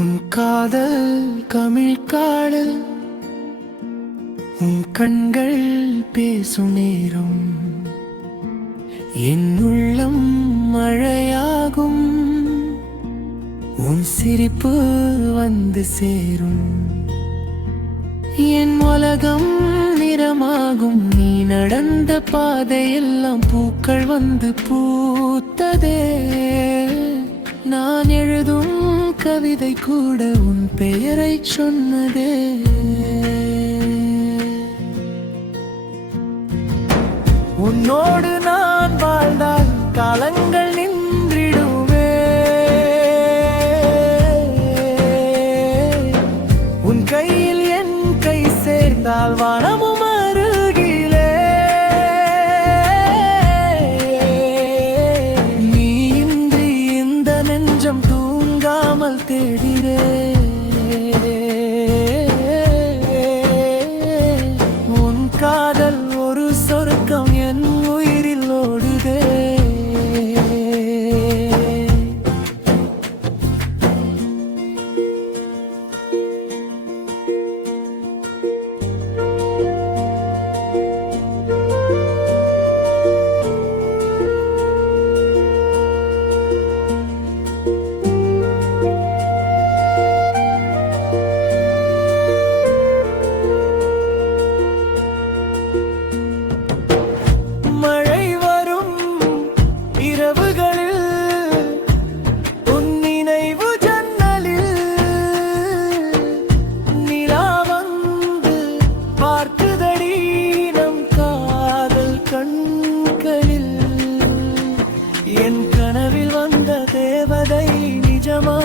உன் காதல் கமிழ்காடல், உன் கண்கள் பேசும் நேரம், என் உள்ளம் மழையாகும், உன் சிரிப்பு வந்து சேரும், என் உலகம் நிறமாகும். நீ நடந்த பாதையெல்லாம் பூக்கள் வந்து பூத்ததே, நான் எழுதும் கவிதை கூட உன் பெயரை சொன்னதே. உன்னோடு நான் வாழ்ந்தால் காலங்கள் நின்றிடுமே, உன் கையில் என் கை சேர்ந்தால் வானமும் அருகிலே. நீ இன்றி இந்த நெஞ்சம் தூங்காமல் தேடிரே. உன் காதல் ஒரு சொர்க்கம் என் உயிரில் ஓடுதே. என் கனவில் வந்த தேவதை நிஜமா